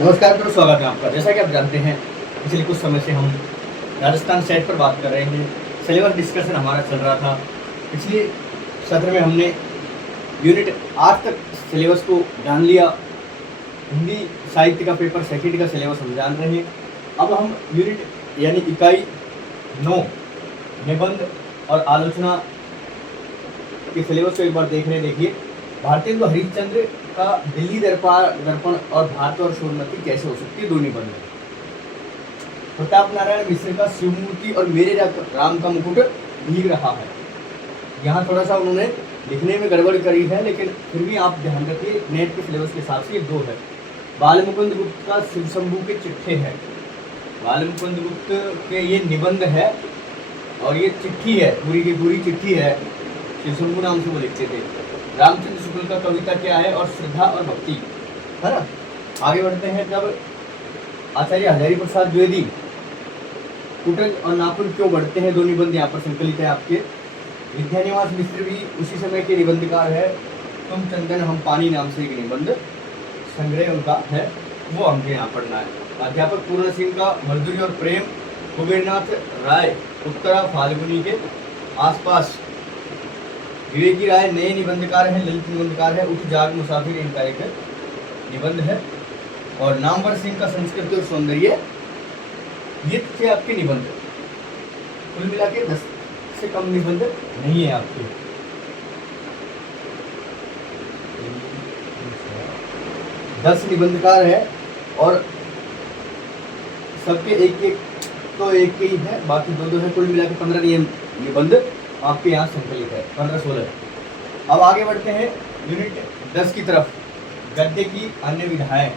नमस्कार करो, स्वागत है आपका। जैसा कि आप जानते हैं, पिछले कुछ समय से हम राजस्थान सेट पर बात कर रहे हैं। सिलेबस डिस्कशन हमारा चल रहा था। पिछले सत्र में हमने यूनिट 8 तक सिलेबस को जान लिया। हिंदी साहित्य का पेपर सेकंड का सिलेबस हम जान रहे हैं। अब हम यूनिट यानी इकाई 9 निबंध और आलोचना के सिलेबस को एक बार देख रहे हैं। देखिए, भारतेंदु हरिश्चंद्र का दिल्ली दर्पण और भारत और शोरमती कैसे हो सकती है, दो निबंध। प्रताप नारायण मिश्र का शिवमूर्ति और मेरे राम का मुकुट भीग रहा है। यहाँ थोड़ा सा उन्होंने लिखने में गड़बड़ करी है, लेकिन फिर भी आप ध्यान रखिए, नेट के सिलेबस के हिसाब से ये 2 है। बालमुकुंद गुप्त का शिव शंभू के चिट्ठे है। बालमुकुंद गुप्त के ये निबंध है और ये चिट्ठी है, पूरी की पूरी चिट्ठी है। शिव शंभू नाम से वो लिखते थे। रामचंद्र शुक्ल का कविता क्या है और श्रद्धा और भक्ति, है ना। आगे बढ़ते हैं। जब आचार्य हजारी प्रसाद द्विवेदी कुटज और नापुर क्यों बढ़ते हैं, दो निबंध यहाँ पर संकलित है आपके। विद्यानिवास मिश्र भी उसी समय के निबंधकार है। तुम चंदन हम पानी नाम से एक निबंध संग्रह उनका है, वो हमको यहाँ पढ़ना है। अध्यापक पूर्ण सिंह का मजदूरी और प्रेम। कुबेरनाथ राय उत्तरा फाल्गुनी के आसपास। विवेकी राय नए निबंधकार हैं, ललित निबंधकार है। उठ जाग मुसाफिर इनका एक निबंध है। और नामवर सिंह का संस्कृत और सौंदर्य, ये थे आपके निबंध। कुल मिला के 10 से कम निबंध नहीं है आपके। 10 निबंधकार है और सबके एक एक तो एक ही है, बाकी 2-2 है। कुल मिला के 15 निबंध आपके यहाँ संकलित है, 15-16। अब आगे बढ़ते हैं यूनिट 10 की तरफ। गद्य की अन्य विधाएं।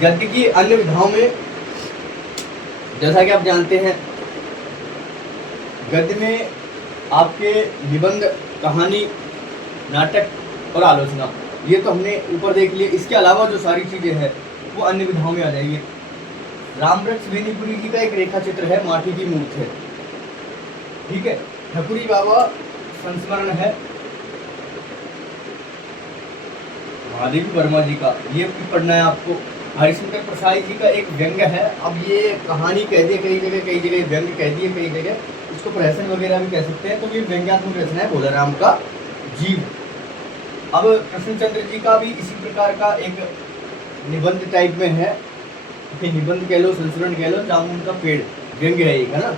गद्य की अन्य विधाओं में जैसा कि आप जानते हैं, गद्य में आपके निबंध, कहानी, नाटक और आलोचना, ये तो हमने ऊपर देख लिया। इसके अलावा जो सारी चीज़ें हैं वो अन्य विधाओं में आ जाएगी। रामवृक्ष बेनीपुरी जी का एक रेखा चित्र है, माटी की मूर्त है, ठीक है। ठकुरी बाबा संस्मरण है महादेवी वर्मा जी का, ये भी पढ़ना है आपको। हरिशंकर प्रसाद जी का एक व्यंग्य है। अब ये कहानी कह दिए कई जगह व्यंग्य कह दिए कई जगह, इसको प्रहसन वगैरह भी कह सकते हैं। तो ये व्यंग्यात्मक रचना है भोलाराम का जीव। अब कृष्णचंद्र जी का भी इसी प्रकार का एक निबंध टाइप में है, निबंध कह लो, संस्मरण कह लो। जामुन का पेड़ व्यंग्य है एक, है ना।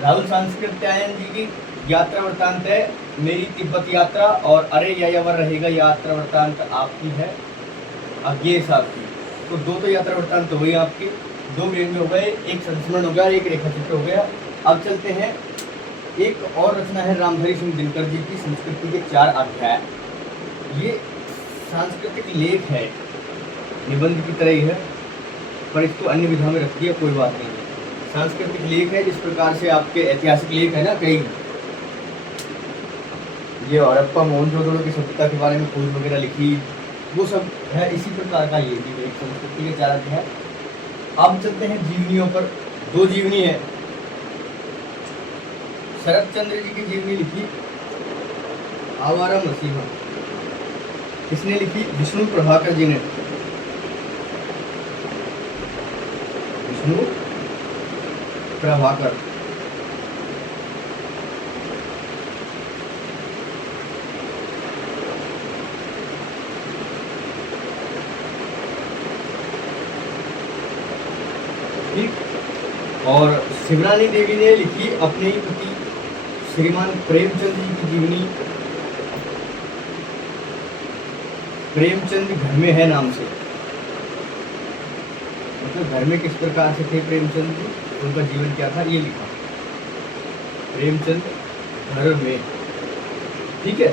राहुल सांस्कृत्यायन जी की यात्रा वृत्तांत है, मेरी तिब्बत यात्रा। और अरे यायावर रहेगा यात्रा वृत्तांत आपकी है, अज्ञे साहब की। तो 2 तो यात्रा वृत्तांत हो गई आपकी, 2 व्यंग्य हो गए, एक संस्मरण हो गया, एक रेखा चित्र हो गया। अब चलते हैं, एक और रचना है रामधारी सिंह दिनकर जी की, संस्कृति के 4 अध्याय। ये सांस्कृतिक लेख है, निबंध की तरह ही है, पर इसको अन्य विधा में रख दिया, कोई बात नहीं। सांस्कृतिक लेख है, जिस प्रकार से आपके ऐतिहासिक लेख है ना कई, ये हड़प्पा मोहनजोदड़ो की सभ्यता के बारे में खोज वगैरह लिखी, वो सब है। इसी प्रकार का ये भी एक संस्कृति के 4 अध्याय। अब चलते हैं जीवनियों पर। 2 जीवनी है। शरद चंद्र जी की जीवनी लिखी आवारा मसीहा, किसने लिखी? विष्णु प्रभाकर जी ने। विष्णु प्रभाकर। ठीक। और शिवरानी देवी ने लिखी अपने ही पति श्रीमान प्रेमचंद जी की जीवनी, प्रेमचंद घर में है नाम से। मतलब घर में किस प्रकार से थे प्रेमचंद जी, उनका जीवन क्या था, ये लिखा प्रेमचंद घर में, ठीक है।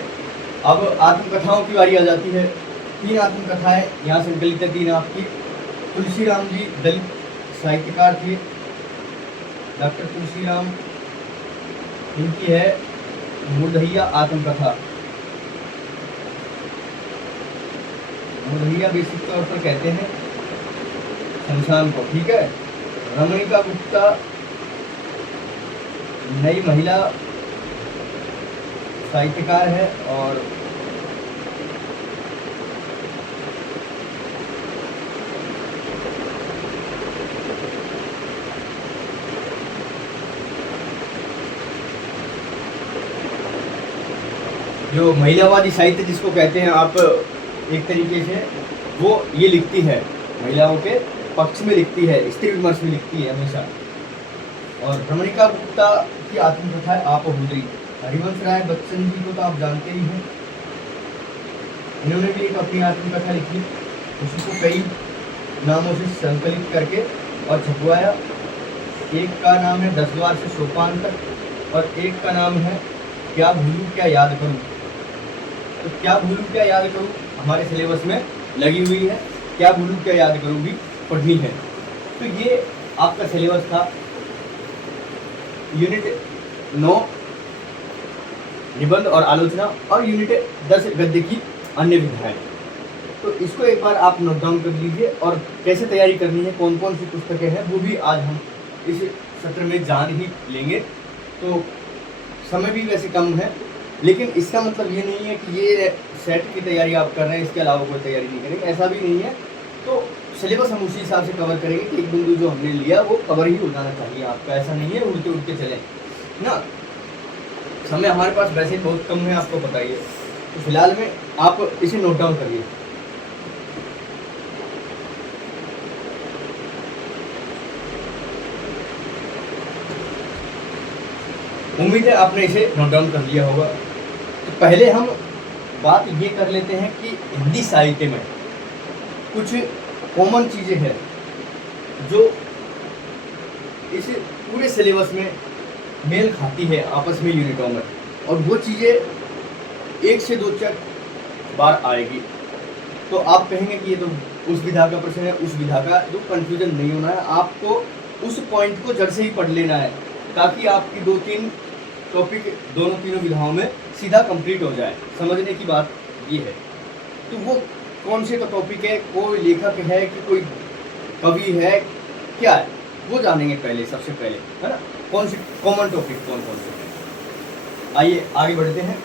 अब आत्मकथाओं की बारी आ जाती है। 3 आत्मकथाएं यहाँ संकलित है, 3 आपकी। तुलसीराम जी दलित साहित्यकार थे, डॉक्टर तुलसीराम, इनकी है मुरधैया आत्मकथा। मुरधैया बेसिक तौर पर कहते हैं शमशान को, ठीक है। रमणिका गुप्ता नई महिला साहित्यकार है और जो महिलावादी साहित्य जिसको कहते हैं आप एक तरीके से, वो ये लिखती है, महिलाओं के पक्ष में लिखती है, स्त्री विमर्श में लिखती है हमेशा। और रमणिका गुप्ता की आत्मकथा है आप हुदरी। हरिवंश राय बच्चन जी को तो आप जानते ही हैं, इन्होंने भी एक अपनी आत्मकथा लिखी, उसको कई नामों से संकलित करके और छपवाया। एक का नाम है 10 द्वार से सोपान तक और एक का नाम है क्या भूलूं क्या याद करूं। तो क्या भूलूं क्या याद करूं हमारे सिलेबस में लगी हुई है, क्या भूलूं क्या याद करूं भी पढ़नी है। तो ये आपका सिलेबस था। यूनिट 9 निबंध और आलोचना और यूनिट 10 गद्य की अन्य विधाएं। तो इसको एक बार आप नोट डाउन कर लीजिए और कैसे तैयारी करनी है, कौन कौन सी पुस्तकें हैं, वो भी आज हम इस सत्र में जान ही लेंगे। तो समय भी वैसे कम है, लेकिन इसका मतलब ये नहीं है कि ये सेट की तैयारी आप कर रहे हैं, इसके अलावा कोई तैयारी नहीं करेंगे, ऐसा भी नहीं है। तो सिलेबस हम उसी हिसाब से कवर करेंगे कि एक बिंदु जो हमने लिया वो कवर ही हो जाना चाहिए आपका, ऐसा नहीं है उड़ते उड़ते चले ना। समय हमारे पास वैसे बहुत कम है, आपको पता ही है। तो फिलहाल में आप इसे नोट डाउन करिए। उम्मीद है आपने इसे नोट डाउन कर लिया होगा। तो पहले हम बात ये कर लेते हैं कि हिंदी साहित्य में कुछ कॉमन चीज़ें हैं जो इस पूरे सिलेबस में मेल खाती है आपस में यूनिटों में, और वो चीज़ें 1 से 2 बार आएगी। तो आप कहेंगे कि ये तो उस विधा का प्रश्न है, उस विधा का, तो कन्फ्यूजन नहीं होना है, आपको उस पॉइंट को जड़ से ही पढ़ लेना है ताकि आपकी 2-3 टॉपिक दोनों तीनों विधाओं में सीधा कंप्लीट हो जाए। समझने की बात ये है। तो वो कौन से का टॉपिक है, कोई लेखक है कि कोई कवि है, क्या है, वो जानेंगे पहले, सबसे पहले, है ना। कौन से कॉमन टॉपिक कौन कौन से हैं। आइए आगे बढ़ते हैं।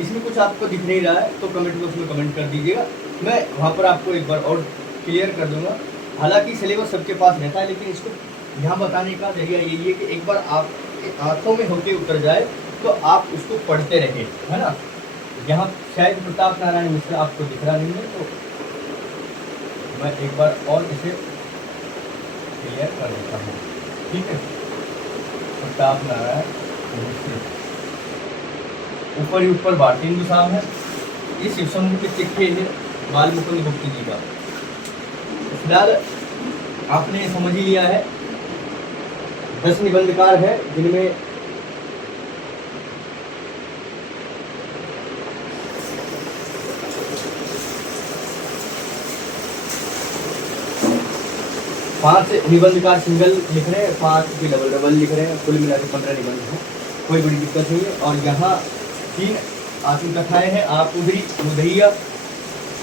इसमें कुछ आपको दिख नहीं रहा है तो कमेंट बॉक्स में कमेंट कर दीजिएगा, मैं वहाँ पर आपको एक बार और क्लियर कर दूंगा। हालांकि सिलेबस सबके पास रहता है, लेकिन इसको यहाँ बताने का जरिया यही है कि एक बार आपके आंखों में होके उतर जाए तो आप उसको पढ़ते रहें, है ना। यहाँ शायद प्रताप नारायण मिश्र आपको दिख रहा नहीं है, तो मैं एक बार और इसे क्लियर कर देता हूँ, ठीक है। प्रताप नारायण मिश्र ऊपर ही ऊपर भारतीय हिंदू साहब है, ये शिव शंभू के चिट्ठे है बाल मुकुंद गुप्त जी का। फिलहाल आपने समझ ही लिया है 10 निबंधकार है, जिनमें पांच निबंधकार सिंगल लिख रहे हैं, 5 भी डबल लिख रहे हैं, कुल मिला के 15 निबंध हैं, कोई बड़ी दिक्कत नहीं है। और यहाँ 3 आत्मकथाएं हैं, आप उधरी, मुदैया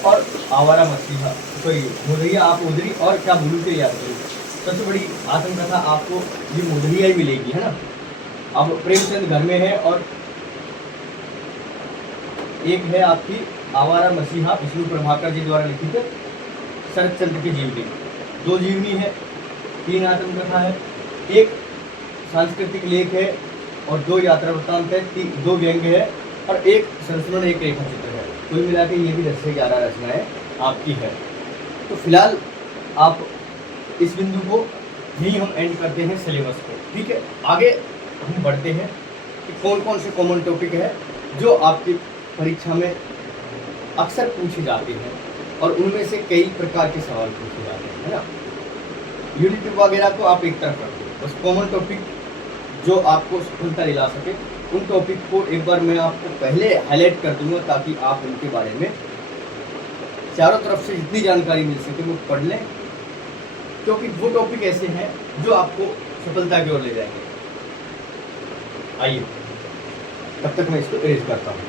और आवारा मसीहा, सॉरी मुदैया, आप उधरी और क्या भूलूं के याद करूं। सबसे बड़ी आत्मकथा आपको ये मुदैया ही मिलेगी, है ना। अब प्रेमचंद घर में है और एक है आपकी आवारा मसीहा, विष्णु प्रभाकर जी द्वारा लिखित शरद चंद्र की जीवनी, 2 जीवनी है, 3 आत्मकथा है, 1 सांस्कृतिक लेख है और 2 यात्रा वृत्तांत है, 2 व्यंग है और 1 संस्मरण, 1 रेखा चित्र है। कुल मिला के ये भी 10 से 11 रचनाएं आपकी है। तो फिलहाल आप इस बिंदु को ही हम एंड करते हैं सिलेबस को, ठीक है। आगे हम बढ़ते हैं कि कौन कौन से कॉमन टॉपिक है जो आपकी परीक्षा में अक्सर पूछे जाते हैं और उनमें से कई प्रकार के सवाल पूछे जाते हैं, है ना। यूनिट वगैरह को आप एक तरफ रखो, बस कॉमन टॉपिक जो आपको सफलता दिला सके उन टॉपिक को एक बार मैं आपको पहले हाईलाइट कर दूंगा ताकि आप उनके बारे में चारों तरफ से जितनी जानकारी मिल सके वो पढ़ लें, क्योंकि वो टॉपिक ऐसे हैं जो आपको सफलता की ओर ले जाएंगे। आइए तब तक मैं इसको इरेज करता हूँ।